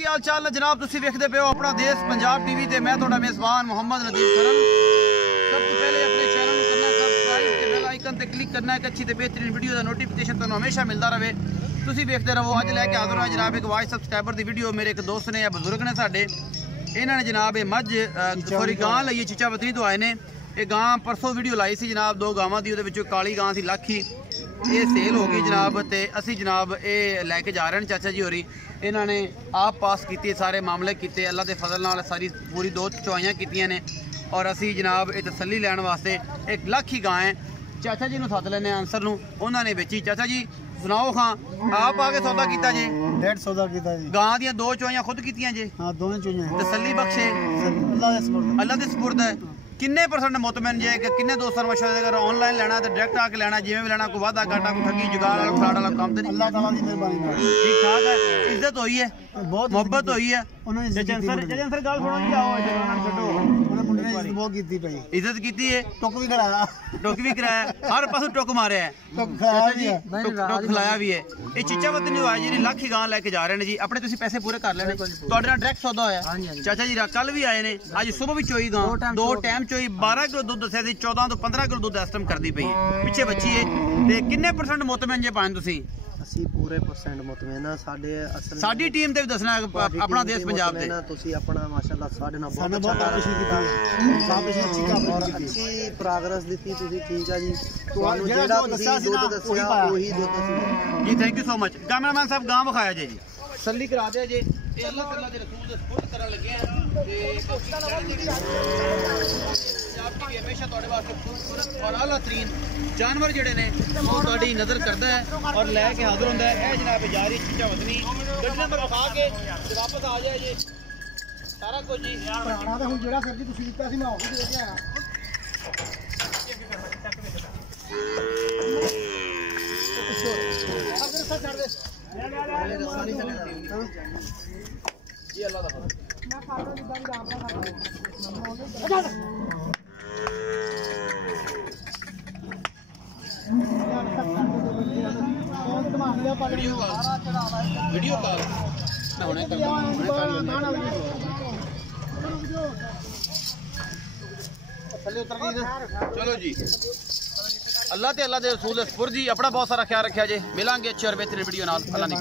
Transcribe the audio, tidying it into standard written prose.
की हाल चाल है जनाब? तुसीं वेखदे पे हो अपना देश पंजाब टीवी ते मैं तुहाडा मेज़बान मोहम्मद नदीम करन। सब तो पहले अपने चैनल को करना सब्सक्राइब ते बेल आइकन ते क्लिक करना है। अच्छी ते बेहतरीन वीडियो का नोटिफिकेशन तुहानूं हमेशा मिलता रहे। तुसीं वेखदे रहो। अज लैके हाज़र हो जनाब एक वाइस सब्सक्राइबर की वीडियो। मेरे एक दोस्त ने या बजुर्ग ने साडे इन्होंने जनाब ये मझ सॉरी गां लई चीचा वतनी तो आए ने। ये गां परसों वीडियो लाई सी जनाब, दो गावां दी, उहदे विचों काली गां सी लाखी, ये सेल हो गई जनाब। तो असी जनाब ये लैके जा रहे हैं चाचा जी होरी। इन्होंने आप पास किए सारे मामले किए, अल्लाह के फजल नाल सारी पूरी दो चवाइयां कीतियां ने और असी जनाब ये तसल्ली लैन वास्ते एक लाखी गां है चाचा जी सद लेने आंसर नूं, उन्होंने बेची। चाचा जी सुनाओ खां, आप आके सौदा किया जी? 1.5 सौदा किया जी। गां दियां दो चवाइयां खुद कीतियां जी? हां, दोनों चोइयां तसल्ली बख्शे अल्लाह दे सुपुर्द है। किन्ने परसेंट मुतमैन जे कि किन्ने दोस्तों मशवरे अगर ऑनलाइन लेना तो डायरेक्ट आके लेना, जिवें भी लेना, कोई वादा घाटा कोई ठगी जुगाड़ वाला फ्रॉड वाला काम तो नहीं? अल्लाह ताला दी मेहरबानी ठीक ठाक है, इज्जत हुई है, बहुत मोहब्बत हुई है। उन्होंने सर गल सुनो जी, आओ छड्डो। उन्होंने मुंडे ने इज्जत बहुत कीती पई, इज्जत कीती है, टुक भी कराया, टुक भी कराया, हर पासों टुक मारे है, टुक खिलाया भी है, टुक खिलाया भी है। ये चीचा वतन जो आए जी लाखी गां लेके जा रहे हैं जी। अपने तुसीं पैसे पूरे कर लेने, तुहाडे नाल डायरेक्ट सौदा होया चाचा जी। कल भी आए ने, अज सुबह भी चोई गां, दो टाइम चोई, 12 किलो दुध दस्सिया सी, 14 तो 15 किलो दुध इस टाइम करदी पई है, पिछे बच्ची है। ते किन्ने परसेंट मुतमैन जे पाए तुसीं? ਅਸੀਂ ਪੂਰੇ % ਮੁਤਮੈਨ ਆ। ਸਾਡੇ ਅਸਲ ਸਾਡੀ ਟੀਮ ਤੇ ਵੀ ਦੱਸਣਾ ਆਪਣਾ ਦੇਸ਼ ਪੰਜਾਬ ਤੇ ਤੁਸੀਂ ਆਪਣਾ ਮਾਸ਼ਾਅੱਲਾ ਸਾਡੇ ਨਾਲ ਬਹੁਤ ਅੱਛਾ ਕਾਰਜ ਕੀਤਾ, ਕਾਫੀ ਅੱਛੀ ਕਾਰਜ ਕੀਤੀ, ਅੱਛੀ ਪ੍ਰੋਗਰੈਸ ਦਿੱਤੀ ਤੁਸੀਂ। ਠੀਕ ਆ ਜੀ, ਤੁਹਾਨੂੰ ਜਿਹੜਾ ਤੁਸੀਂ ਦੁੱਧ ਦੱਸਿਆ ਉਹੀ ਦੁੱਧ ਅਸੀਂ ਜੀ। Thank you so much. Cameraman ਸਾਹਿਬ ਗਾਂ ਵਿਖਾਇਆ ਜੀ, ਤਸੱਲੀ ਕਰਾ ਦਿਆ ਜੀ। ਇਹ ਅੱਲਾਹ ਤਾਲਾ ਦੇ ਰਸੂਲ ਦੇ ਸਪੁਰਦ ਕਰਨ ਲੱਗੇ ਆ ਤੇ हमेशा तुहाडे वास्ते खूबसूरत और आला तरीन जानवर जिहड़े ने वो तुहाडी नज़र करदा है और लैके हाज़र हुंदा है। जनाब जारी चीचा वतनी गड्डी नंबर खा के वापस आ जाए जी, सारा कुछ जी। पुराना तो हुण जेड़ा सर जी तुसीं दित्ता सी मैं ओही दे के आया। जी अल्लाह दा मैं फालो जिद्दां दी राम दा वीडियो कॉल मैं हुणे चलो जी। अल्लाह ते अल्लाह दे रसूल दे सुपुर्द जी। अपना बहुत सारा ख्याल रखा जे। मिलांगे अच्छे और बेहतरीन वीडियो नाल। अल्लाह ने